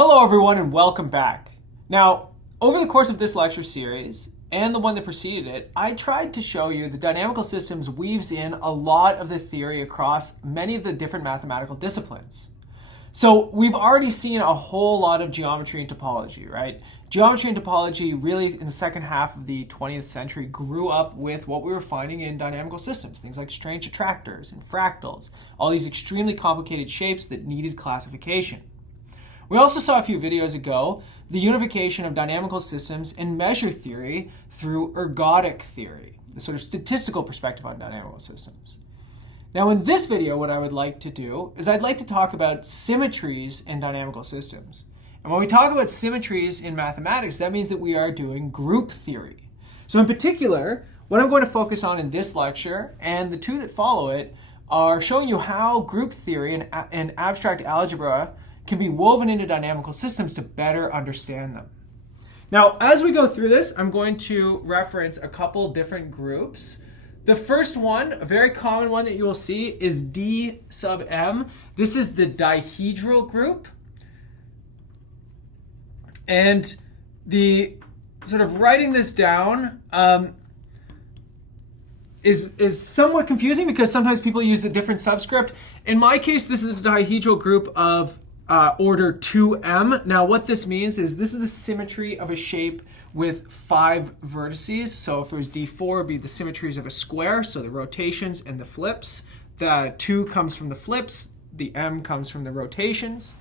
Hello everyone and welcome back. Now, over the course of this lecture series and the one that preceded it, I tried to show you that dynamical systems weaves in a lot of the theory across many of the different mathematical disciplines. So we've already seen a whole lot of geometry and topology, right? Geometry and topology really in the second half of the 20th century grew up with what we were finding in dynamical systems, things like strange attractors and fractals, all these extremely complicated shapes that needed classification. We also saw a few videos ago the unification of dynamical systems in measure theory through ergodic theory, the sort of statistical perspective on dynamical systems. Now in this video, what I would like to do is I'd like to talk about symmetries in dynamical systems. And when we talk about symmetries in mathematics, that means that we are doing group theory. So in particular, what I'm going to focus on in this lecture and the two that follow it are showing you how group theory and abstract algebra can be woven into dynamical systems to better understand them. Now, as we go through this, I'm going to reference a couple different groups. The first one, a very common one that you will see, is D sub M. This is the dihedral group. And the sort of writing this down is somewhat confusing because sometimes people use a different subscript. In my case, this is the dihedral group of order 2m. Now what this means is this is the symmetry of a shape with 5 vertices. So if it was D4, it would be the symmetries of a square, so the rotations and the flips. The 2 comes from the flips, the m comes from the rotations.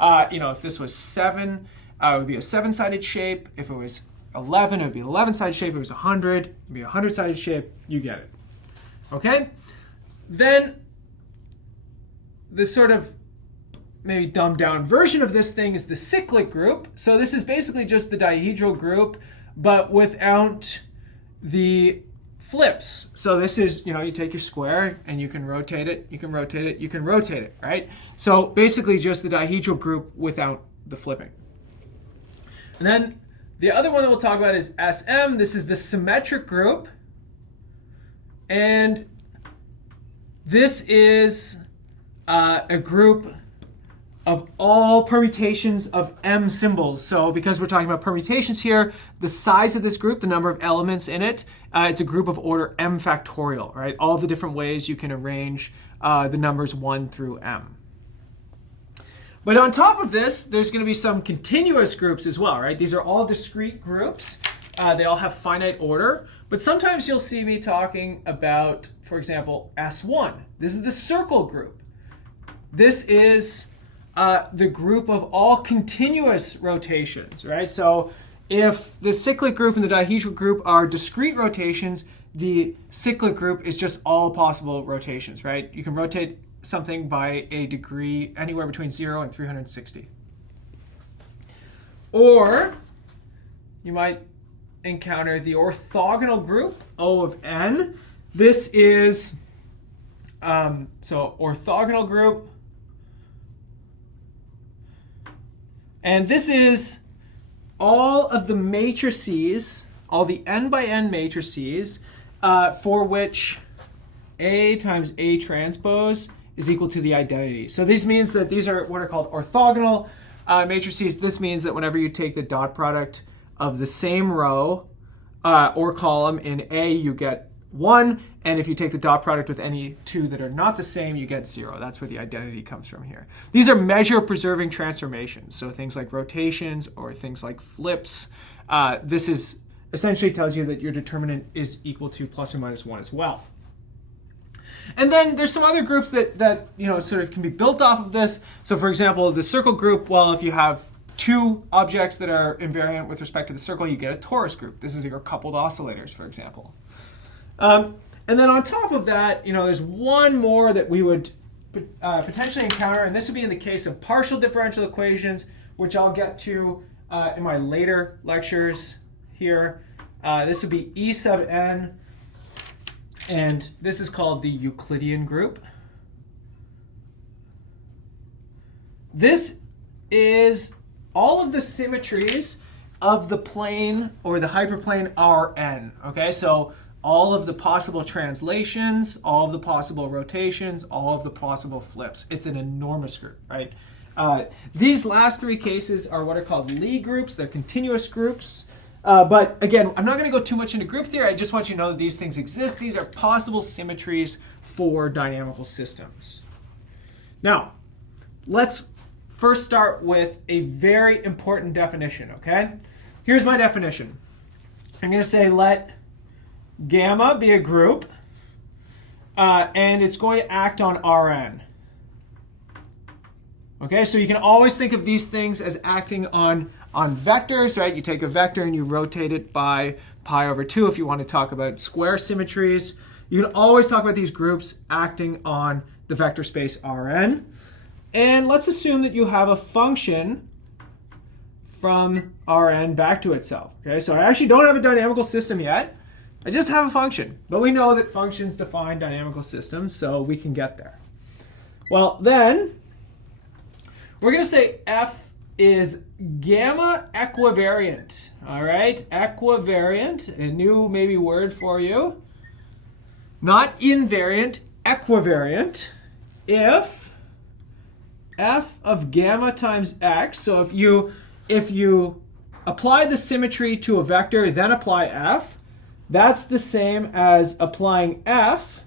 If this was 7, it would be a 7-sided shape. If it was 11, it would be an 11-sided shape. If it was 100, it would be a 100-sided shape. You get it. Okay? Then this sort of maybe dumbed down version of this thing is the cyclic group. So this is basically just the dihedral group, but without the flips. So this is, you take your square and you can rotate it, you can rotate it, you can rotate it, right? So basically just the dihedral group without the flipping. And then the other one that we'll talk about is SM. This is the symmetric group. And this is a group of all permutations of m symbols. So because we're talking about permutations here, the size of this group, the number of elements in it, it's a group of order m factorial, right? All the different ways you can arrange the numbers 1 through m. But on top of this, there's going to be some continuous groups as well, right? These are all discrete groups. They all have finite order. But sometimes you'll see me talking about, for example, S1. This is the circle group. This is the group of all continuous rotations, right? So if the cyclic group and the dihedral group are discrete rotations, the cyclic group is just all possible rotations, right? You can rotate something by a degree anywhere between 0 and 360. Or you might encounter the orthogonal group, O of n. This is, so orthogonal group. And this is all of the matrices, all the n by n matrices for which A times A transpose is equal to the identity. So this means that these are what are called orthogonal matrices. This means that whenever you take the dot product of the same row or column in A, you get 1. And if you take the dot product with any two that are not the same, you get 0. That's where the identity comes from here. These are measure-preserving transformations. So things like rotations or things like flips. This is essentially tells you that your determinant is equal to plus or minus 1 as well. And then there's some other groups that sort of can be built off of this. So for example, the circle group, well, if you have 2 objects that are invariant with respect to the circle, you get a torus group. This is your coupled oscillators, for example. And then on top of that, there's one more that we would potentially encounter, and this would be in the case of partial differential equations, which I'll get to in my later lectures here. This would be E sub n, and this is called the Euclidean group. This is all of the symmetries of the plane or the hyperplane Rn. Okay, so all of the possible translations, all of the possible rotations, all of the possible flips. It's an enormous group, right? These last three cases are what are called Lie groups. They're continuous groups. But again, I'm not going to go too much into group theory. I just want you to know that these things exist. These are possible symmetries for dynamical systems. Now, let's first start with a very important definition, okay? Here's my definition. I'm going to say let gamma be a group, and it's going to act on Rn. Okay, so you can always think of these things as acting on vectors, right? You take a vector and you rotate it by pi over 2 if you want to talk about square symmetries. You can always talk about these groups acting on the vector space Rn. And let's assume that you have a function from Rn back to itself. Okay, so I actually don't have a dynamical system yet. I just have a function. But we know that functions define dynamical systems, so we can get there. Well, then we're going to say f is gamma equivariant. All right, equivariant, a new maybe word for you. Not invariant, equivariant. If f of gamma times x, so if you apply the symmetry to a vector, then apply f, that's the same as applying f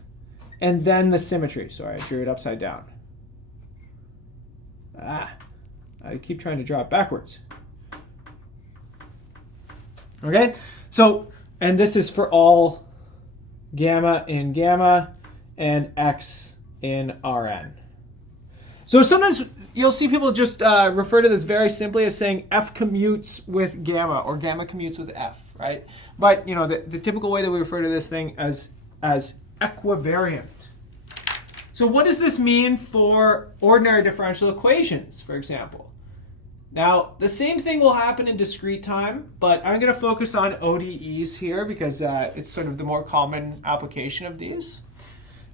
and then the symmetry. Sorry, I drew it upside down. I keep trying to draw it backwards. Okay, so, and this is for all gamma in gamma and x in Rn. So sometimes you'll see people just refer to this very simply as saying f commutes with gamma or gamma commutes with f, right? But you know the typical way that we refer to this thing as equivariant. So what does this mean for ordinary differential equations, for example? Now, the same thing will happen in discrete time, but I'm going to focus on ODEs here because it's sort of the more common application of these.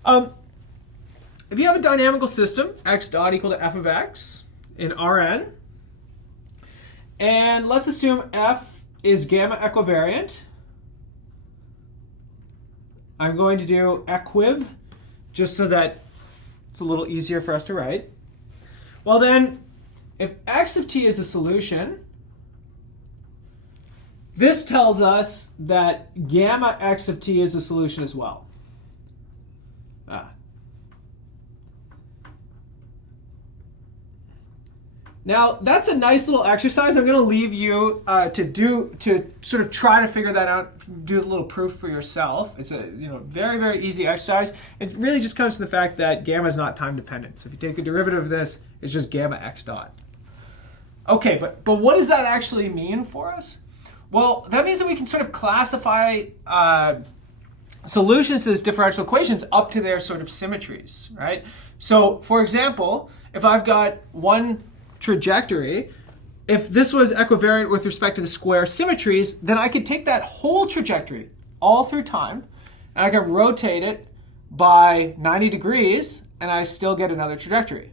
If you have a dynamical system, x dot equal to f of x in Rn, and let's assume f is gamma equivariant, I'm going to do equiv just so that it's a little easier for us to write. Well then, if x of t is a solution, this tells us that gamma x of t is a solution as well. Now, that's a nice little exercise. I'm going to leave you to sort of try to figure that out, do a little proof for yourself. It's a very, very easy exercise. It really just comes to the fact that gamma is not time dependent. So if you take the derivative of this, it's just gamma x dot. Okay, but what does that actually mean for us? Well, that means that we can sort of classify solutions to this differential equations up to their sort of symmetries, right? So, for example, if I've got one trajectory, if this was equivariant with respect to the square symmetries, then I could take that whole trajectory all through time, and I can rotate it by 90 degrees, and I still get another trajectory.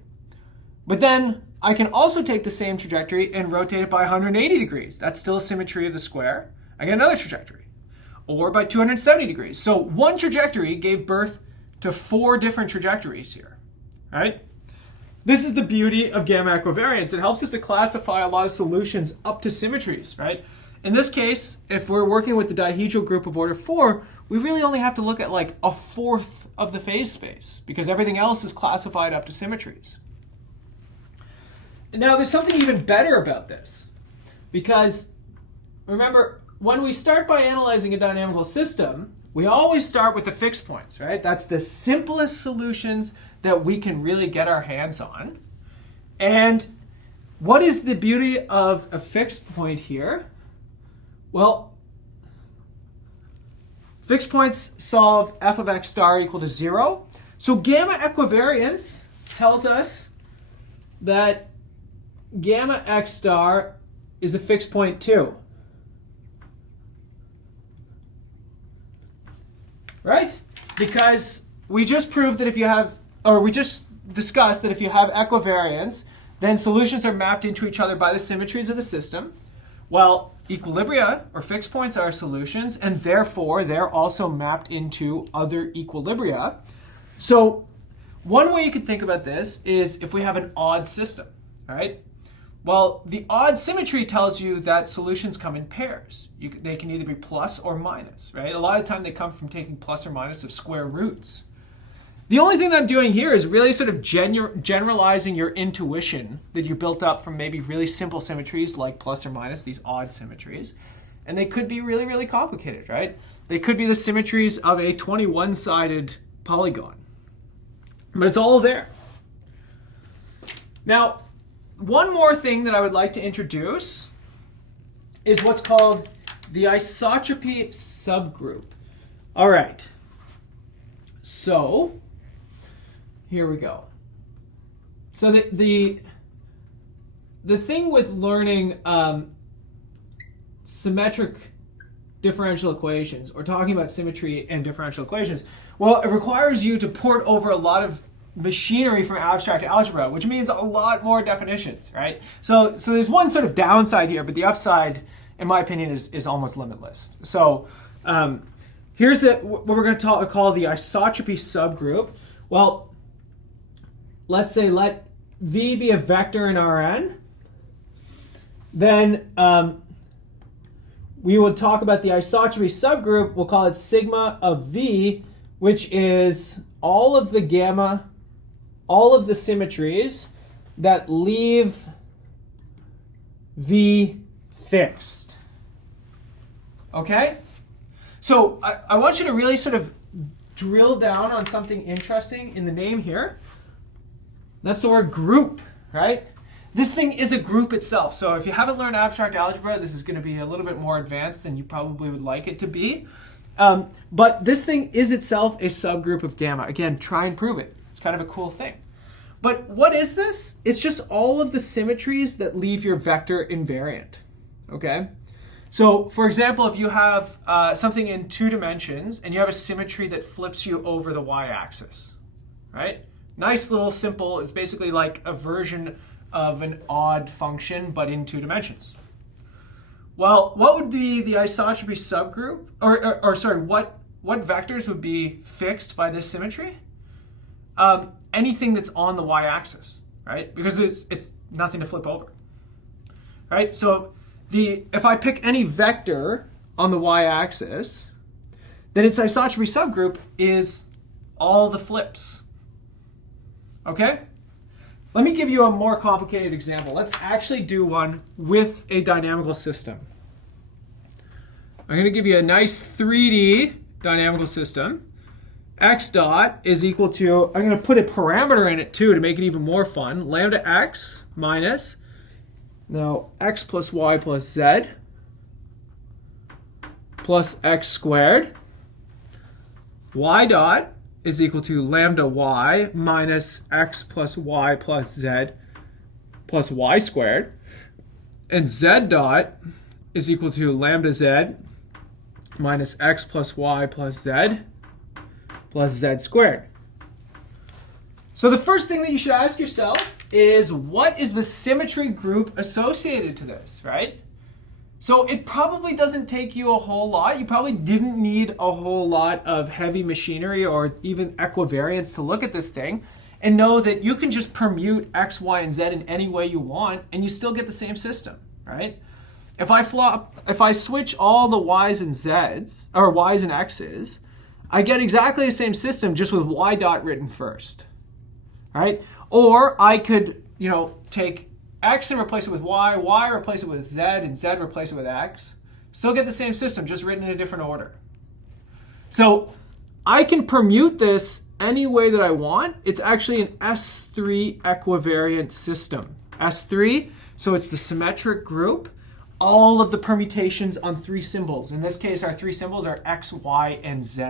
But then I can also take the same trajectory and rotate it by 180 degrees. That's still a symmetry of the square. I get another trajectory. Or by 270 degrees. So one trajectory gave birth to 4 different trajectories here, right? This is the beauty of gamma equivariance. It helps us to classify a lot of solutions up to symmetries, right? In this case, if we're working with the dihedral group of order 4, we really only have to look at like a fourth of the phase space because everything else is classified up to symmetries. Now, there's something even better about this because remember, when we start by analyzing a dynamical system, we always start with the fixed points, right? That's the simplest solutions that we can really get our hands on. And what is the beauty of a fixed point here? Well, fixed points solve f of x star equal to 0. So gamma equivariance tells us that gamma x star is a fixed point too. Right? Because we just proved that if you have, or we just discussed that if you have equivariance, then solutions are mapped into each other by the symmetries of the system. Well, equilibria, or fixed points, are solutions, and therefore they're also mapped into other equilibria. So one way you could think about this is if we have an odd system. all right? Well, the odd symmetry tells you that solutions come in pairs. They can either be plus or minus, right? A lot of time they come from taking plus or minus of square roots. The only thing that I'm doing here is really sort of generalizing your intuition that you built up from maybe really simple symmetries like plus or minus, these odd symmetries. And they could be really, really complicated, right? They could be the symmetries of a 21-sided polygon. But it's all there. Now, one more thing that I would like to introduce is what's called the isotropy subgroup. All right. So here we go. So the thing with learning symmetric differential equations, or talking about symmetry and differential equations, well, it requires you to port over a lot of machinery from abstract algebra, which means a lot more definitions, right? So there's one sort of downside here, but the upside, in my opinion, is almost limitless. So here's what we're going to call the isotropy subgroup. Well, let's say let V be a vector in Rn. Then we will talk about the isotropy subgroup. We'll call it sigma of V, which is all of the symmetries that leave V fixed. Okay? So I want you to really sort of drill down on something interesting in the name here. That's the word group, right? This thing is a group itself. So if you haven't learned abstract algebra, this is going to be a little bit more advanced than you probably would like it to be. But this thing is itself a subgroup of gamma. Again, try and prove it. It's kind of a cool thing. But what is this? It's just all of the symmetries that leave your vector invariant. Okay? So for example, if you have something in 2 dimensions and you have a symmetry that flips you over the y-axis, right? Nice little simple, it's basically like a version of an odd function, but in 2 dimensions. Well, what would be the isotropy subgroup? Or sorry, what vectors would be fixed by this symmetry? Anything that's on the y-axis, right? Because it's nothing to flip over, right? So if I pick any vector on the y-axis, then its isotropy subgroup is all the flips. Okay? Let me give you a more complicated example. Let's actually do one with a dynamical system. I'm going to give you a nice 3D dynamical system. X dot is equal to, I'm going to put a parameter in it too to make it even more fun, lambda x minus, now x plus y plus z plus x squared. Y dot is equal to lambda y minus x plus y plus z plus y squared. And z dot is equal to lambda z minus x plus y plus z plus z squared. So the first thing that you should ask yourself is, what is the symmetry group associated to this, right? So it probably doesn't take you a whole lot. You probably didn't need a whole lot of heavy machinery or even equivariance to look at this thing and know that you can just permute x, y, and z in any way you want and you still get the same system, right? If I switch all the y's and z's, or y's and x's, I get exactly the same system just with y dot written first, right? Or I could, take x and replace it with y, y replace it with z, and z replace it with x. Still get the same system, just written in a different order. So I can permute this any way that I want. It's actually an S3 equivariant system. S3, so it's the symmetric group. All of the permutations on 3 symbols. In this case, our 3 symbols are x, y, and z.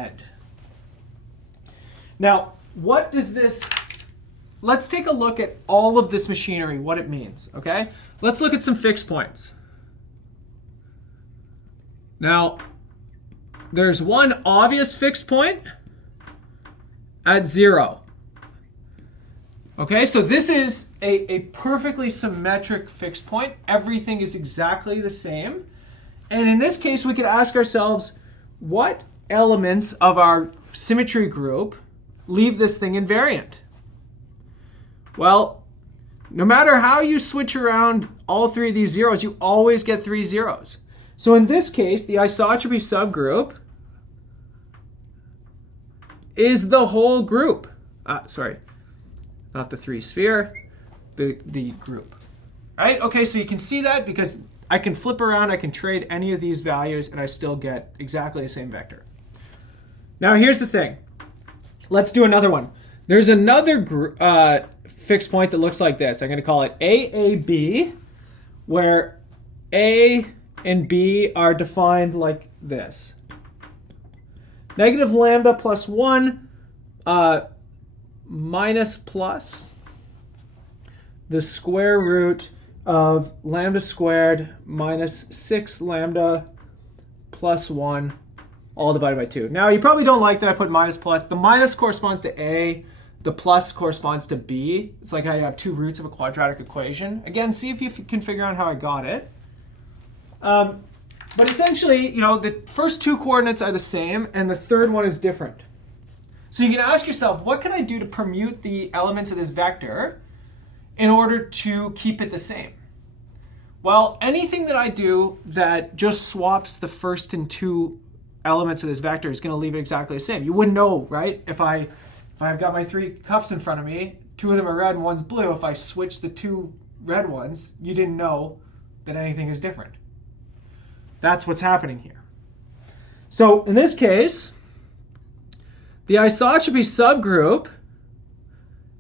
Now, what does this... Let's take a look at all of this machinery, what it means, okay? Let's look at some fixed points. Now, there's one obvious fixed point at 0. Okay, so this is a perfectly symmetric fixed point. Everything is exactly the same. And in this case, we could ask ourselves, what elements of our symmetry group leave this thing invariant? Well, No matter how you switch around all three of these zeros, you always get three zeros. So in this case, the isotropy subgroup is the whole group. Sorry, not the three sphere, the group. Right? Okay, so you can see that because I can flip around, I can trade any of these values, and I still get exactly the same vector. Now here's the thing. Let's do another one. There's another fixed point that looks like this. I'm going to call it AAB, where A and B are defined like this. Negative lambda plus 1 minus plus the square root of lambda squared minus 6 lambda plus 1 all divided by 2. Now, you probably don't like that I put minus plus. The minus corresponds to A. The plus corresponds to B. It's like how you have two roots of a quadratic equation. Again, see if you can figure out how I got it. But essentially, the first two coordinates are the same, and the third one is different. So you can ask yourself, what can I do to permute the elements of this vector in order to keep it the same? Well, anything that I do that just swaps the first and two elements of this vector is going to leave it exactly the same. You wouldn't know, right? If I've got my three cups in front of me, two of them are red and one's blue, if I switch the two red ones, you didn't know that anything is different. That's what's happening here. So in this case, the isotropy subgroup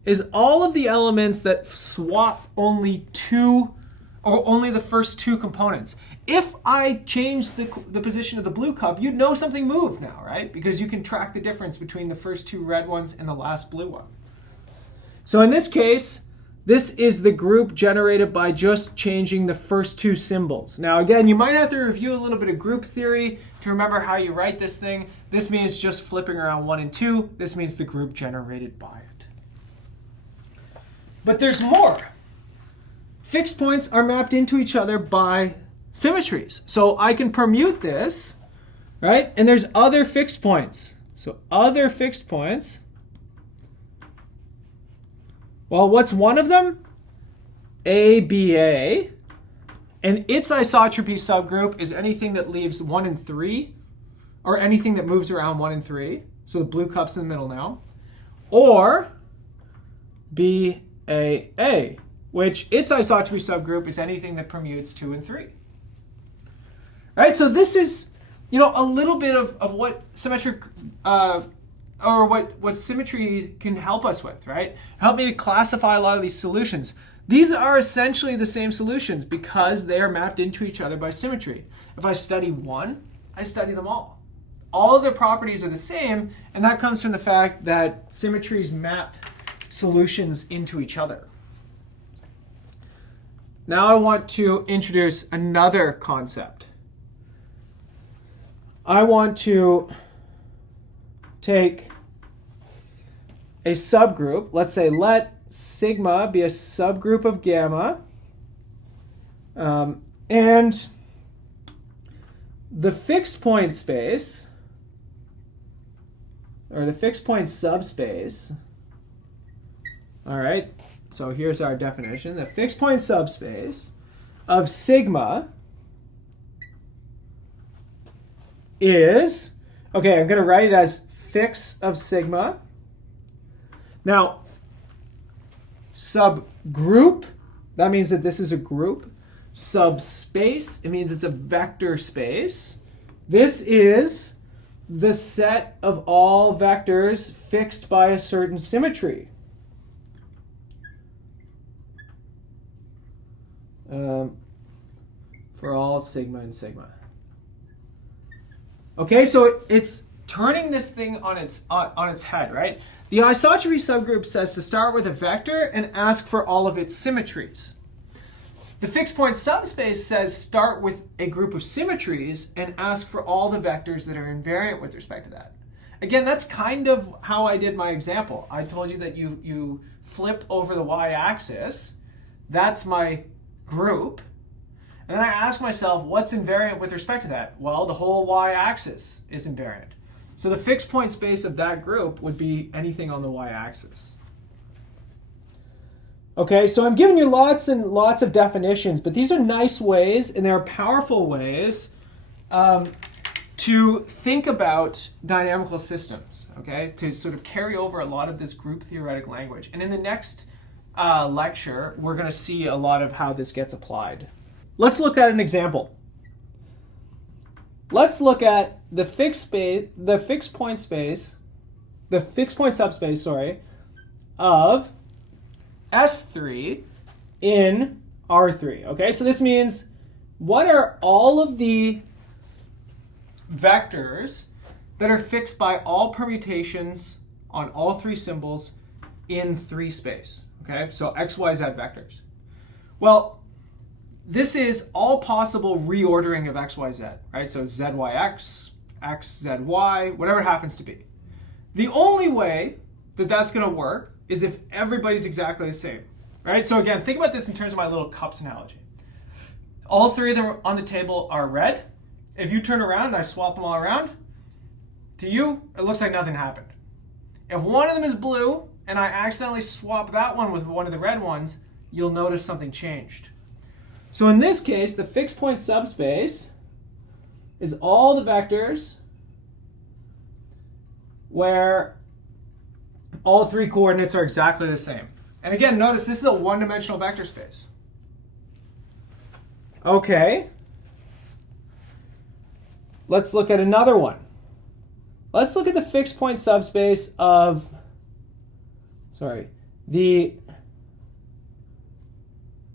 is all of the elements that swap only two or only the first two components. If I change the position of the blue cup, you'd know something moved now, right? Because you can track the difference between the first two red ones and the last blue one. So in this case, this is the group generated by just changing the first two symbols. Now again, you might have to review a little bit of group theory to remember how you write this thing. This means just flipping around 1 and 2. This means the group generated by it. But there's more. Fixed points are mapped into each other by symmetries. So I can permute this, right? And there's other fixed points. So other fixed points. Well, what's one of them? ABA. And its isotropy subgroup is anything that leaves 1 and 3, or anything that moves around 1 and 3. So the blue cup's in the middle now. Or BAA, which its isotropy subgroup is anything that permutes 2 and 3. Right? So this is, a little bit of what symmetric or what symmetry can help us with, right? Help me to classify a lot of these solutions. These are essentially the same solutions because they are mapped into each other by symmetry. If I study one, I study them all. All of their properties are the same, and that comes from the fact that symmetries map solutions into each other. Now I want to introduce another concept. I want to take a subgroup. Let's say let sigma be a subgroup of gamma. And the fixed point space, or the fixed point subspace, all right, so here's our definition. The fixed point subspace of sigma is, okay, I'm going to write it as fix of sigma. Now, subgroup, that means that this is a group. Subspace, it means it's a vector space. This is the set of all vectors fixed by a certain symmetry. For all sigma and sigma. Okay, so it's turning this thing on its head, right? The isotropy subgroup says to start with a vector and ask for all of its symmetries. The fixed point subspace says start with a group of symmetries and ask for all the vectors that are invariant with respect to that. Again, that's kind of how I did my example. I told you that you flip over the y-axis. That's my group. And then I ask myself, what's invariant with respect to that? Well, the whole y-axis is invariant. So the fixed point space of that group would be anything on the y-axis. Okay, so I'm giving you lots and lots of definitions, but these are nice ways and they're powerful ways to think about dynamical systems, okay, to sort of carry over a lot of this group theoretic language. And in the next lecture, we're going to see a lot of how this gets applied. Let's look at an example. Let's look at the fixed point subspace, of S3 in R3. Okay, so this means what are all of the vectors that are fixed by all permutations on all three symbols in 3 space? Okay, so x, y, z vectors. Well, this is all possible reordering of x, y, z, right? So z, y, x, z, y, whatever it happens to be. The only way that that's going to work is if everybody's exactly the same, right? So again, think about this in terms of my little cups analogy. All 3 of them on the table are red. If you turn around and I swap them all around, to you, it looks like nothing happened. If one of them is blue and I accidentally swap that one with one of the red ones, you'll notice something changed. So in this case, the fixed point subspace is all the vectors where all 3 coordinates are exactly the same. And again, notice this is a one-dimensional vector space. Okay. Let's look at another one. Let's look at the fixed point subspace of, the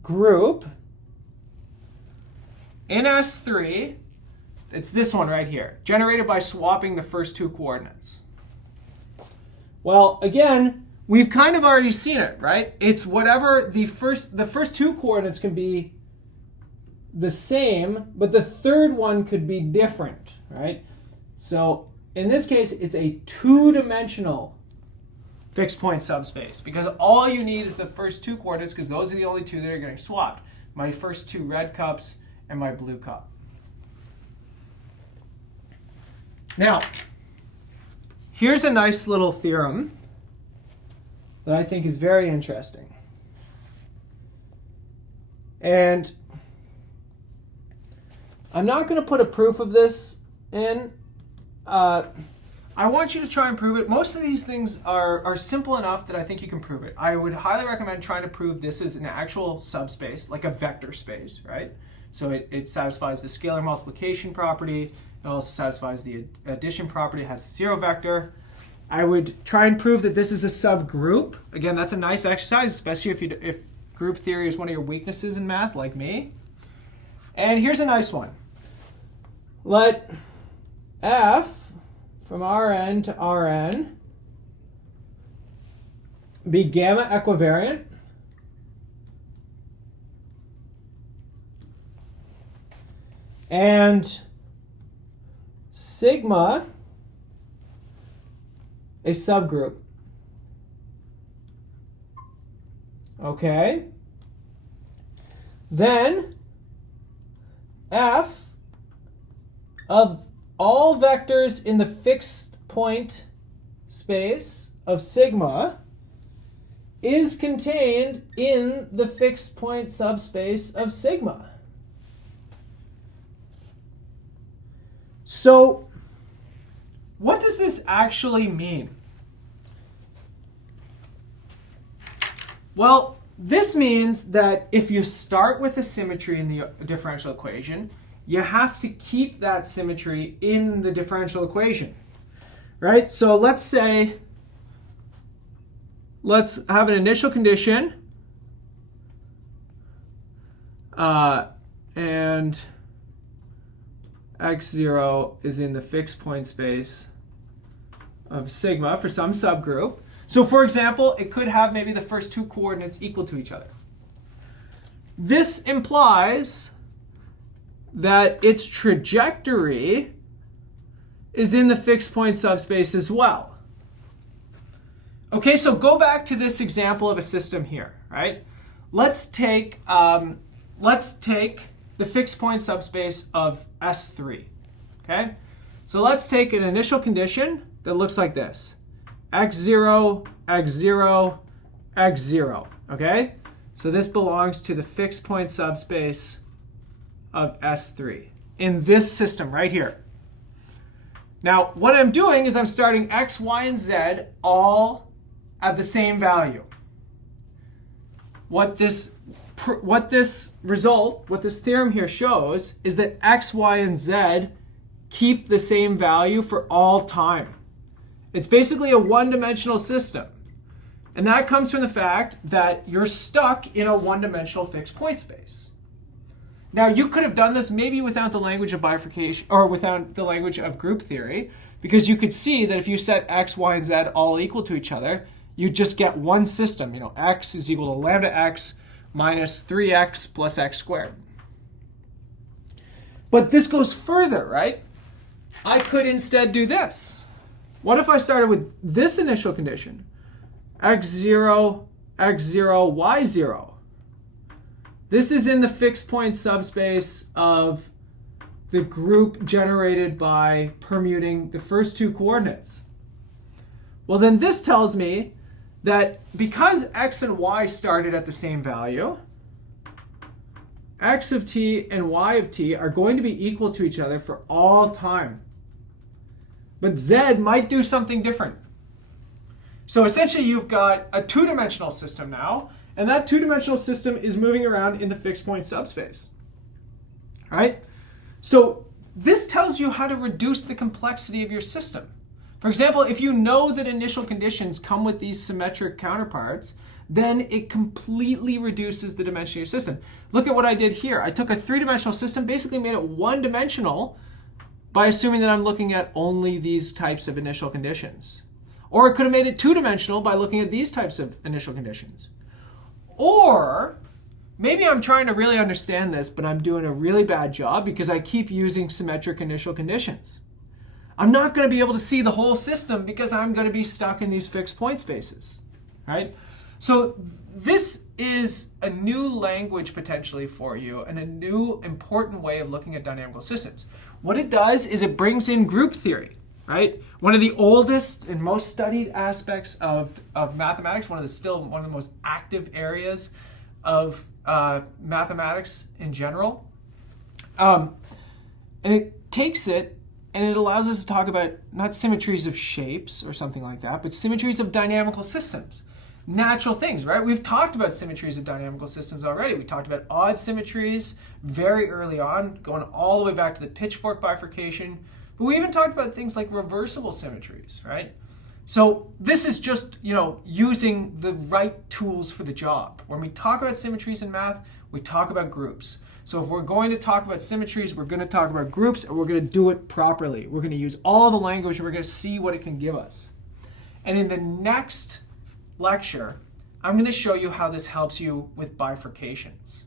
group in S3. It's this one right here, generated by swapping the first 2 coordinates. Well, again, we've kind of already seen it, right? It's whatever the first 2 coordinates can be the same, but the third one could be different, right? So in this case, it's a 2-dimensional fixed point subspace because all you need is the first 2 coordinates because those are the only 2 that are getting swapped. My first 2 red cups and my blue cup. Now, here's a nice little theorem that I think is very interesting. And I'm not going to put a proof of this in. I want you to try and prove it. Most of these things are simple enough that I think you can prove it. I would highly recommend trying to prove this is an actual subspace, like a vector space, right? So it satisfies the scalar multiplication property. It also satisfies the addition property. It has a 0 vector. I would try and prove that this is a subgroup. Again, that's a nice exercise, especially if group theory is one of your weaknesses in math, like me. And here's a nice one. Let F from Rn to Rn be gamma equivariant and sigma a subgroup. Okay. Then F of all vectors in the fixed point space of sigma is contained in the fixed point subspace of sigma. So what does this actually mean? Well, this means that if you start with a symmetry in the differential equation, you have to keep that symmetry in the differential equation, right? So let's have an initial condition, and x0 is in the fixed point space of sigma for some subgroup. So for example, it could have maybe the first 2 coordinates equal to each other. This implies that its trajectory is in the fixed point subspace as well. Okay, so go back to this example of a system here, right? Let's take the fixed point subspace of S3, okay? So let's take an initial condition that looks like this. x0, x0, x0, okay? So this belongs to the fixed point subspace of S3 in this system right here. Now, what I'm doing is I'm starting x, y, and z all at the same value. What this theorem here shows is that x, y, and z keep the same value for all time. It's basically a one-dimensional system. And that comes from the fact that you're stuck in a one-dimensional fixed point space. Now, you could have done this maybe without the language of bifurcation or without the language of group theory, because you could see that if you set x, y, and z all equal to each other, you just get one system. You know, x is equal to lambda x minus 3x plus x squared. But this goes further, right? I could instead do this. What if I started with this initial condition? x0, x0, y0. This is in the fixed point subspace of the group generated by permuting the first two coordinates. Well, then this tells me that because x and y started at the same value, x of t and y of t are going to be equal to each other for all time. But z might do something different. So essentially, you've got a two-dimensional system now, and that two-dimensional system is moving around in the fixed point subspace. All right? So this tells you how to reduce the complexity of your system. For example, if you know that initial conditions come with these symmetric counterparts, then it completely reduces the dimension of your system. Look at what I did here. I took a three-dimensional system, basically made it one-dimensional by assuming that I'm looking at only these types of initial conditions. Or it could have made it two-dimensional by looking at these types of initial conditions. Or maybe I'm trying to really understand this, but I'm doing a really bad job because I keep using symmetric initial conditions. I'm not going to be able to see the whole system because I'm going to be stuck in these fixed point spaces, right? So this is a new language potentially for you and a new important way of looking at dynamical systems. What it does is it brings in group theory, right? One of the oldest and most studied aspects of mathematics, one of the most active areas of mathematics in general. And it takes it and it allows us to talk about not symmetries of shapes or something like that, but symmetries of dynamical systems. Natural things, right? We've talked about symmetries of dynamical systems already. We talked about odd symmetries very early on, going all the way back to the pitchfork bifurcation. But we even talked about things like reversible symmetries, right? So this is just, using the right tools for the job. When we talk about symmetries in math, we talk about groups. So if we're going to talk about symmetries, we're going to talk about groups, and we're going to do it properly. We're going to use all the language, and we're going to see what it can give us. And in the next lecture, I'm going to show you how this helps you with bifurcations,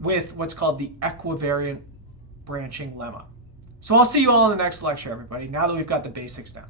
with what's called the equivariant branching lemma. So I'll see you all in the next lecture, everybody, now that we've got the basics down.